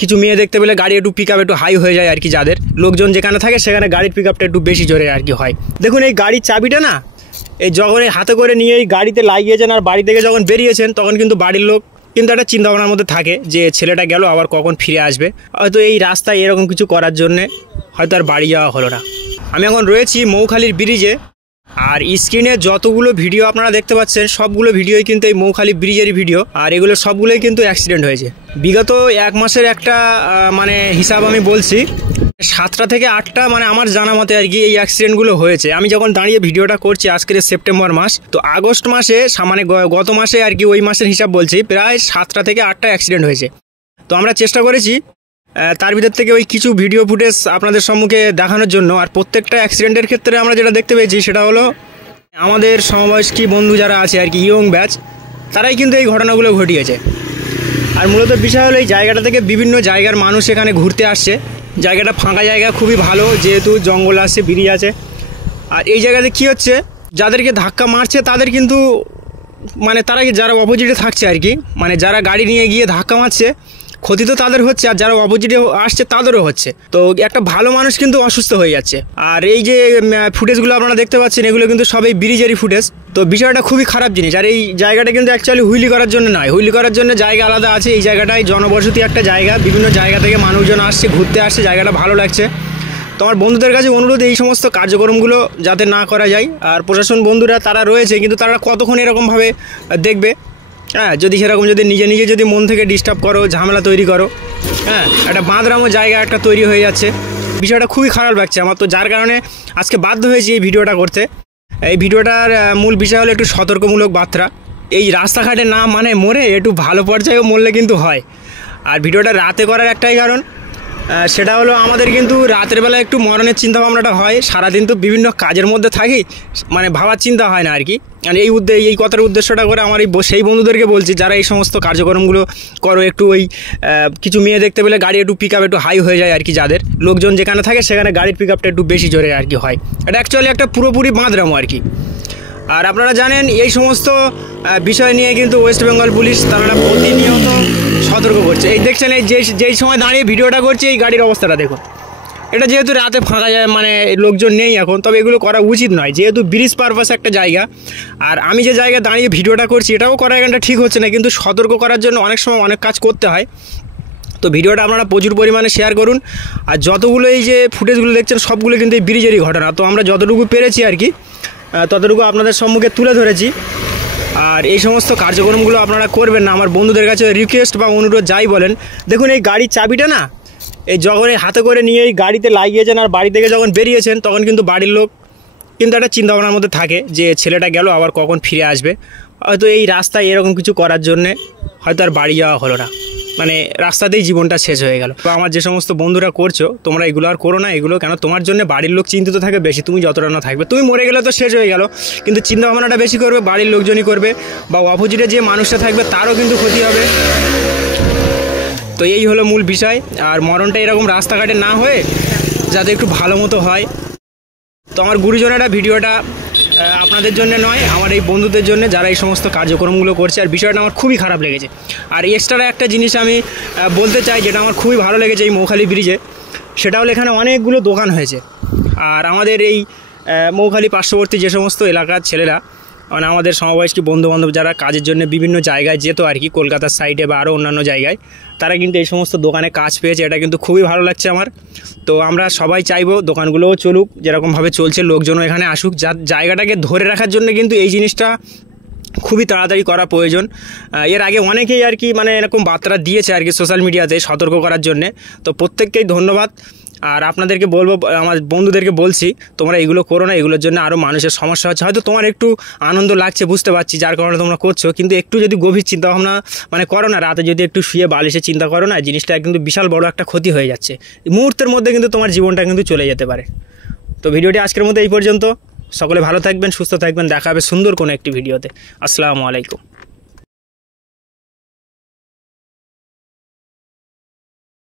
কিছু মেয়ে দেখতে পেলে গাড়ি একটু পিকআপ একটু হাই হয়ে যায় আর কি, যাদের লোকজন যেখানে থাকে সেখানে গাড়ির পিকআপটা একটু বেশি জোরে আর কি হয়। দেখুন এই গাড়ির চাবিটা না এই যখন হাতে করে নিয়ে এই গাড়িতে লাগিয়েছেন আর বাড়ি থেকে যখন বেরিয়েছেন তখন কিন্তু বাড়ির লোক কিন্তু একটা চিন্তাভাবনার মধ্যে থাকে যে ছেলেটা গেল আবার কখন ফিরে আসবে, হয়তো এই রাস্তায় এরকম কিছু করার জন্যে হয়তো আর বাড়ি যাওয়া হলো না। আমি এখন রয়েছি মৌখালির ব্রিজে, আর স্ক্রিনে যতগুলো ভিডিও আপনারা দেখতে পাচ্ছেন সবগুলো ভিডিওই কিন্তু এই মৌখালি ব্রিজেরই ভিডিও, আর এগুলো সবগুলোই কিন্তু অ্যাক্সিডেন্ট হয়েছে। বিগত এক মাসের একটা মানে হিসাব আমি বলছি, 7টা থেকে 8টা মানে আমার জানা মতে আর কি এই অ্যাক্সিডেন্টগুলো হয়েছে। আমি যখন দাঁড়িয়ে ভিডিওটা করছি আজকের সেপ্টেম্বর মাস, তো আগস্ট মাসে মানে গত মাসে আর কি ওই মাসের হিসাব বলছি প্রায় 7টা থেকে 8টা অ্যাক্সিডেন্ট হয়েছে। তো আমরা চেষ্টা করেছি তার ভিতর থেকে ওই কিছু ভিডিও ফুটেজ আপনাদের সম্মুখে দেখানোর জন্য। আর প্রত্যেকটা অ্যাক্সিডেন্টের ক্ষেত্রে আমরা যেটা দেখতে পেয়েছি সেটা হলো আমাদের সমবয়স্ক বন্ধু যারা আছে আর কি ইয়ং ব্যাচ, তারাই কিন্তু এই ঘটনাগুলো ঘটিয়েছে। আর মূলত বিষয় হলো এই জায়গাটা থেকে বিভিন্ন জায়গার মানুষ এখানে ঘুরতে আসছে। জায়গাটা ফাঁকা জায়গা, খুবই ভালো, যেহেতু জঙ্গল আছে, ব্রিজ আছে। আর এই জায়গাতে কী হচ্ছে, যাদেরকে ধাক্কা মারছে তাদের কিন্তু মানে তারা যারা অপোজিটে থাকছে আর কি, মানে যারা গাড়ি নিয়ে গিয়ে ধাক্কা মারছে ক্ষতি তো তাদের হচ্ছে, আর যারা অপোজিটে আসছে তাদেরও হচ্ছে। তো একটা ভালো মানুষ কিন্তু অসুস্থ হয়ে যাচ্ছে। আর এই যে ফুটেজগুলো আপনারা দেখতে পাচ্ছেন এগুলো কিন্তু সবই ব্রিজেরই ফুটেজ। তো বিষয়টা খুবই খারাপ জিনিস। আর এই জায়গাটা কিন্তু অ্যাকচুয়ালি হুইলি করার জন্য নয়, হুইলি করার জন্য জায়গা আলাদা আছে। এই জায়গাটায় জনবসতি একটা জায়গা, বিভিন্ন জায়গা থেকে মানুষজন আসছে, ঘুরতে আসছে, জায়গাটা ভালো লাগছে। তো আমার বন্ধুদের কাছে অনুরোধ এই সমস্ত কার্যক্রমগুলো যাতে না করা যায়। আর প্রশাসন বন্ধুরা তারা রয়েছে, কিন্তু তারা কতক্ষণ এরকমভাবে দেখবে? হ্যাঁ, যদি সেরকম যদি নিজে নিজে যদি মন থেকে ডিস্টার্ব করো, ঝামেলা তৈরি করো, হ্যাঁ, একটা বাঁধরামো জায়গা একটা তৈরি হয়ে যাচ্ছে। বিষয়টা খুবই খারাপ লাগছে আমার, তো যার কারণে আজকে বাধ্য হয়েছি এই ভিডিওটা করতে। এই ভিডিওটার মূল বিষয় হলো একটু সতর্কমূলক বার্তা। এই রাস্তাঘাটে না মানে মরে একটু ভালো পর্যায়েও মরলে কিন্তু হয়। আর ভিডিওটা রাতে করার একটাই কারণ, সেটা হলো আমাদের কিন্তু রাতের বেলা একটু মরণের চিন্তাভাবনাটা হয়। সারাদিন তো বিভিন্ন কাজের মধ্যে থাকি, মানে ভাবার চিন্তা হয় না আর কি। আর এই কথার উদ্দেশ্যটা করে আমার সেই বন্ধুদেরকে বলছি যারা এই সমস্ত কার্যক্রমগুলো করো, একটু ওই কিছু মেয়ে দেখতে পেলে গাড়ি একটু পিকআপ একটু হাই হয়ে যায় আর কি, যাদের লোকজন যেখানে থাকে সেখানে গাড়ির পিকআপটা একটু বেশি জোরে আর কি হয়। এটা অ্যাকচুয়ালি একটা পুরোপুরি বাঁধরামো আর কি। আর আপনারা জানেন এই সমস্ত বিষয় নিয়ে কিন্তু ওয়েস্ট বেঙ্গল পুলিশ তারা প্রতিনিয়ত সতর্ক করছে। এই দেখছেন এই যেই সময় দাঁড়িয়ে ভিডিওটা করছি এই গাড়ির অবস্থাটা দেখুন। এটা যেহেতু রাতে ফাঁকা যায় মানে লোকজন নেই এখন, তবে এগুলো করা উচিত নয়, যেহেতু ব্রিজ পারপাস একটা জায়গা। আর আমি যে জায়গায় দাঁড়িয়ে ভিডিওটা করছি এটাও করা এখানটা ঠিক হচ্ছে না, কিন্তু সতর্ক করার জন্য অনেক সময় অনেক কাজ করতে হয়। তো ভিডিওটা আপনারা প্রচুর পরিমাণে শেয়ার করুন। আর যতগুলো এই যে ফুটেজগুলো দেখছেন সবগুলো কিন্তু এই ব্রিজেরই ঘটনা। তো আমরা যতটুকু পেরেছি আর কি ততটুকু আপনাদের সম্মুখে তুলে ধরেছি। আর এই সমস্ত কার্যক্রমগুলো আপনারা করবেন না, আমার বন্ধুদের কাছে রিকোয়েস্ট বা অনুরোধ যাই বলেন। দেখুন এই গাড়ির চাবিটা না এই যখন হাতে করে নিয়ে এই গাড়িতে লাগিয়েছেন আর বাড়ি থেকে যখন বেরিয়েছেন তখন কিন্তু বাড়ির লোক কিন্তু একটা চিন্তাভাবনার মধ্যে থাকে যে ছেলেটা গেল আবার কখন ফিরে আসবে, হয়তো এই রাস্তায় এরকম কিছু করার জন্যে হয়তো আর বাড়ি যাওয়া হলো না, মানে রাস্তাতেই জীবনটা শেষ হয়ে গেল। তো আমার যে সমস্ত বন্ধুরা করছো তোমরা এগুলো আর করো না। এগুলো কেন, তোমার জন্য বাড়ির লোক চিন্তিত থাকে বেশি, তুমি যতটা না থাকবে। তুমি মরে গেলে তো শেষ হয়ে গেল, কিন্তু চিন্তাভাবনাটা বেশি করবে বাড়ির লোকজনই করবে, বা অপোজিটে যে মানুষটা থাকবে তারও কিন্তু ক্ষতি হবে। তো এই হলো মূল বিষয়। আর মরণটা এরকম রাস্তাঘাটে না হয়ে যাতে একটু ভালো মতো হয়। তো আমার গুরুজনেরা ভিডিওটা আপনাদের জন্য নয়, আমার এই বন্ধুদের জন্য যারা এই সমস্ত কার্যক্রমগুলো করছে। আর বিষয়টা আমার খুবই খারাপ লেগেছে। আর এক্সট্রা একটা জিনিস আমি বলতে চাই যেটা আমার খুবই ভালো লেগেছে এই মৌখালি ব্রিজে, সেটা হলো এখানে অনেকগুলো দোকান হয়েছে। আর আমাদের এই মৌখালি পার্শ্ববর্তী যে সমস্ত এলাকার ছেলেরা, মানে আমাদের সমবয়স্ক বন্ধুবান্ধব যারা কাজের জন্য বিভিন্ন জায়গায় যেত আর কি, কলকাতার সাইডে বা আরও অন্যান্য জায়গায়, তারা কিন্তু এই সমস্ত দোকানে কাজ পেয়েছে। এটা কিন্তু খুবই ভালো লাগছে আমার। তো আমরা সবাই চাইবো দোকানগুলোও চলুক যেরকমভাবে চলছে, লোকজনও এখানে আসুক। জায়গাটাকে ধরে রাখার জন্য কিন্তু এই জিনিসটা খুবই তাড়াতাড়ি করা প্রয়োজন। এর আগে অনেকেই আর কি মানে এরকম বার্তা দিয়েছে আর কি সোশ্যাল মিডিয়াতে সতর্ক করার জন্যে। তো প্রত্যেককেই ধন্যবাদ। আর আপনাদেরকে বলবো, আমার বন্ধুদেরকে বলছি তোমরা এগুলো করো না, এগুলোর জন্য আরও মানুষের সমস্যা হচ্ছে। হয়তো তোমার একটু আনন্দ লাগছে বুঝতে পারছি, যার কারণে তোমরা করছো, কিন্তু একটু যদি গভীর চিন্তাভাবনা মানে করো না, রাতে যদি একটু শুয়ে বালিশে চিন্তা করো না, জিনিসটা কিন্তু বিশাল বড় একটা ক্ষতি হয়ে যাচ্ছে। মুহূর্তের মধ্যে কিন্তু তোমার জীবনটা কিন্তু চলে যেতে পারে। তো ভিডিওটি আজকের মতো এই পর্যন্ত। সকলে ভালো থাকবেন, সুস্থ থাকবেন, দেখা হবে সুন্দর কোনো একটি ভিডিওতে। আসসালামু আলাইকুম।